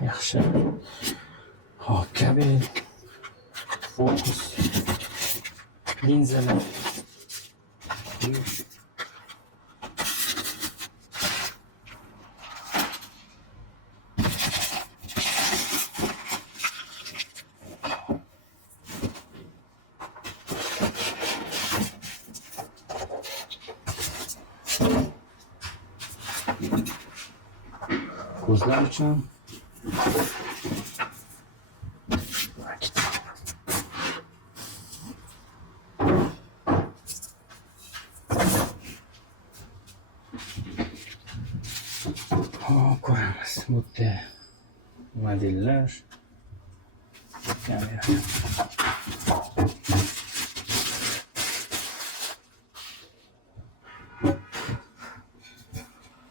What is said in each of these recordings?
yaxshi. Hop, kabel, fokus, linzalar, quyish. Ko'zlar uchun hop, ko'ramiz. Bu yerda modellar, kamera.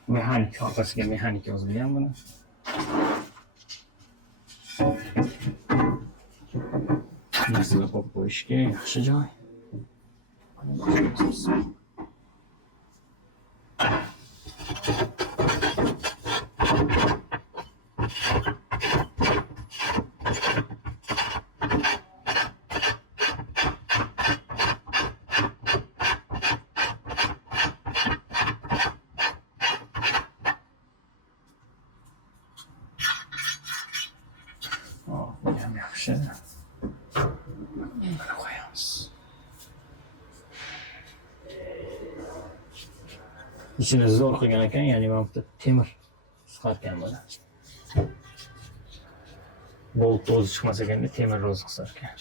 Mexanik, orqasiga mexanik yozilgan buni. Narsalar qo'yib qo'yishga yaxshi joy. Ham yaxshi. Buni qo'yamiz. Ichini zo'r qilgan ekan, ya'ni mana bu temir chiqargan buni. Bolt o'zi chiqmas ekanda, temir o'zi qisar ekan.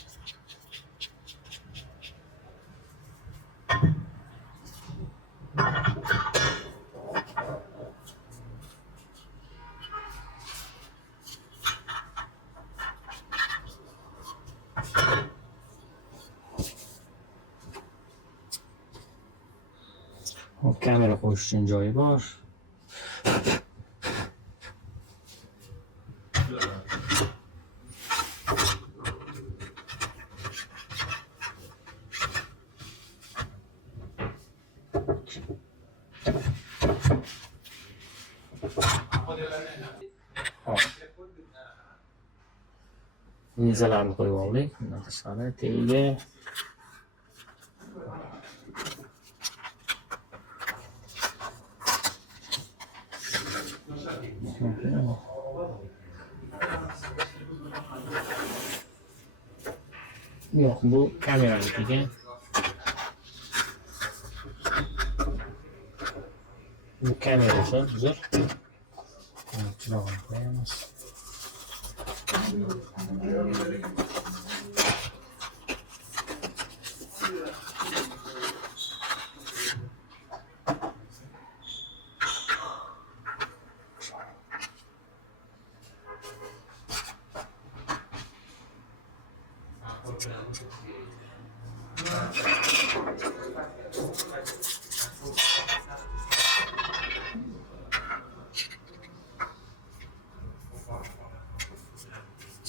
Kamera qo'yish uchun joyi bor. Linzalarni qo'yib oldik. Bundan tashqari tagiga yo'q, bu kameranikiga. Bu kamera uchun uzr. Chirog'ini qo'yamiz.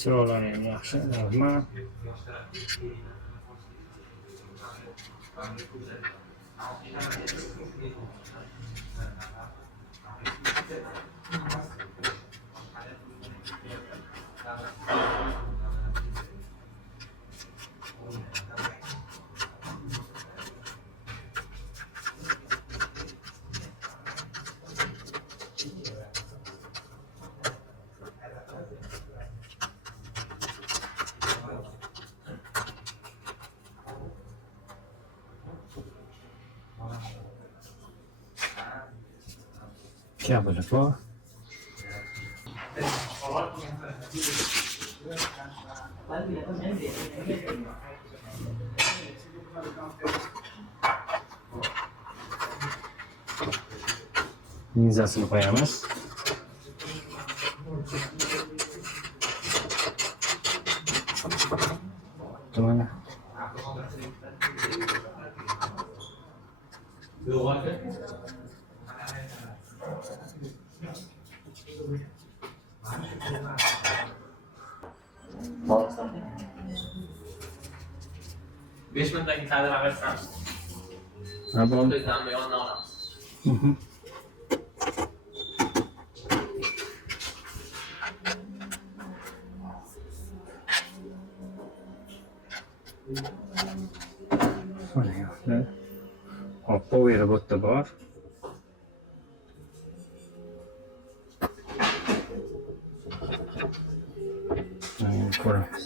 Chiroqlar ham yaxshi, normal. Kabeli bor. Linzasini qo'yamiz. Mana. Beş minutdagi ta'lim bersangiz. Ha, bo'ldi. Bizdan yondan olamiz. Mana yoqda. Hop, poveri bu yerda bor. Mana ko'ramiz.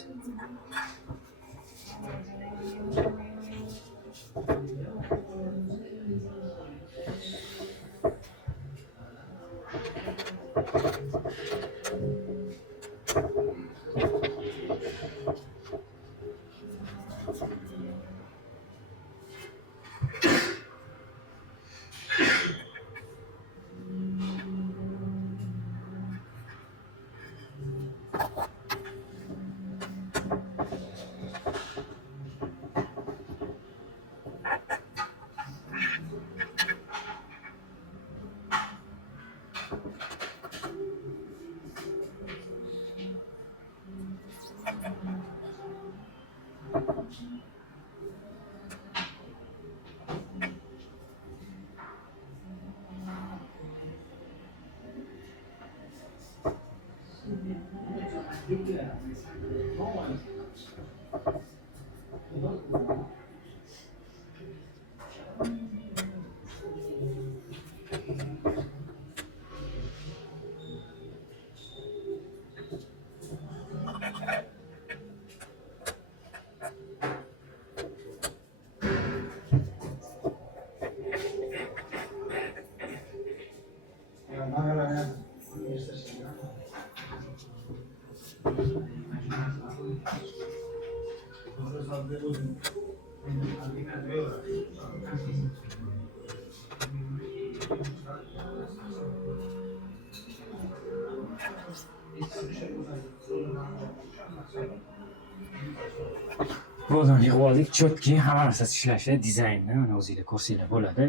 Buradan yig'ib chotki, hamma narsasi ishlashi, dizaynni mana o'zingizlar ko'rsanglar bo'ladi.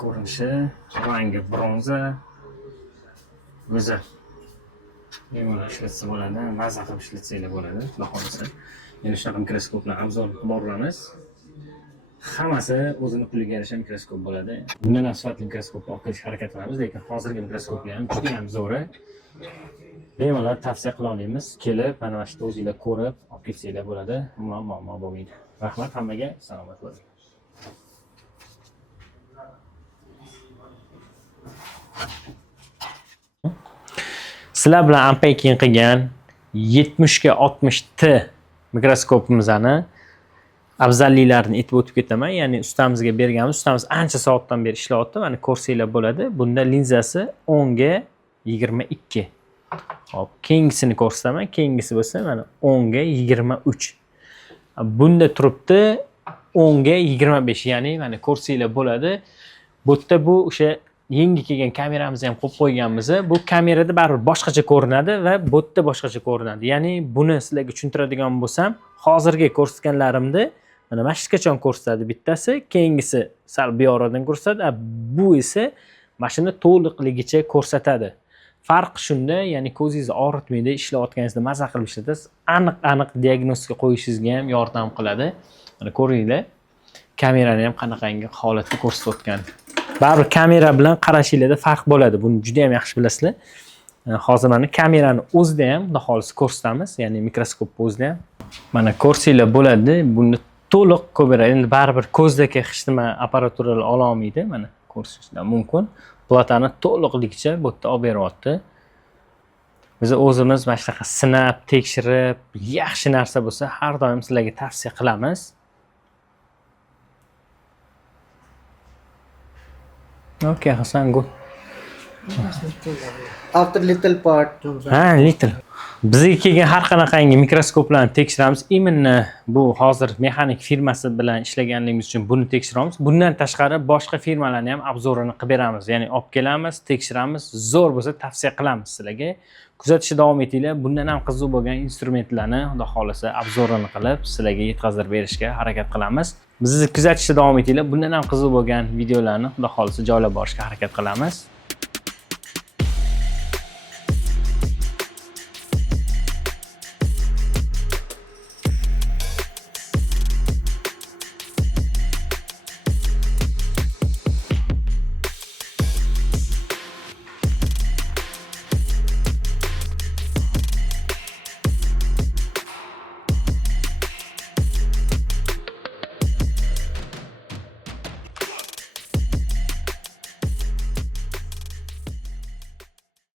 Ko'rinishi, rangi bronza. Go'zal. Bemalol ishlatsa bo'ladi, maza qilib ishlatsanglar bo'ladi, xudo xolasa. Yana shunaqa mikroskoplar obzor qilib boramiz. Hammasi o'zini puliga yarasha mikroskop bo'ladi. Bundan ham sifatli mikroskopni olib kelishga harakat qilamiz, lekin hozirgi mikroskoplar ham juda ham zo'ri. Bemalol tavsiya qila olamiz. Kelib, mana shu o'zingizlar ko'rib, olib ketsanglar bo'ladi. Muammo bo'lmaydi. Rahmat hammaga, salomat bo'ling. Sizlar bilan unpacking qilgan 70 ga 60 T mikroskopimizni afzalliklarini aytib o'tib ketaman. Ya'ni ustamizga berganmiz. Ustamiz ancha soatdan beri ishlayapti. Mana ko'rsanglar bo'ladi. Bunda linzasi 10 ga 22. Hop, keyingisini ko'rsataman. Keyingisi bo'lsa mana 10 ga 23. Bunda turibdi 10 ga 25. Ya'ni mana ko'rsanglar bo'ladi. Bu yerda bu o'sha yangi kelgan kameramizni ham qo'yib qo'yganmiz. Bu kamerada baribir boshqacha ko'rinadi va bu yerda boshqacha ko'rinadi. Ya'ni buni sizlarga tushuntiradigan bo'lsam, hozirgi ko'rsatganlarimni mana mashqgacha ko'rsatadi bittasi, keyingisi sal buyoqdan ko'rsatadi, bu esa mashina to'liqligicha ko'rsatadi. Farq shunda, ya'ni ko'zingizni og'ritmaydi, ishlayotganingizda maza qilib ishlatasiz. Aniq diagnostika qo'yishingizga ham yordam qiladi. Mana ko'ringlar, kamerani ham qanaqangi holatda ko'rsatayotgan. Baribir kamera bilan qarashinglarda farq bo'ladi. Buni juda ham yaxshi bilasizlar. Hozir mana kamerani o'zida ham xudo xolisa ko'rsatamiz, ya'ni mikroskop o'zida ham. Mana ko'rsanglar bo'ladi. Buni to'liq kamera, endi baribir ko'zdagi hech nima apparaturalar ola olmaydi. Mana ko'rishinglar mumkin. Platani to'liqligicha bu yerda olib beryapti. Biz o'zimiz mana shunaqa sinab, tekshirib, yaxshi narsa bo'lsa, har doim sizlarga tavsiya qilamiz. Okay, Hasan, go. After little part. Little. Bizga kelgan har qanaqangi mikroskoplarni tekshiramiz. Именно bu hozir mexanik firmasi bilan ishlaganligimiz uchun buni tekshiramiz. Bundan tashqari boshqa firmalarni ham obzorini qilib beramiz. Ya'ni olib kelamiz, tekshiramiz, zo'r bo'lsa tavsiya qilamiz sizlarga. Kuzatishda davom etinglar. Bundan ham qiziq bo'lgan instrumentlarni, xudo xolasa, obzorini qilib sizlarga yetkazib berishga harakat qilamiz. Bizni kuzatishda davom etinglar. Bundan ham qiziq bo'lgan videolarni, xudo xolasa, joylab borishga harakat qilamiz.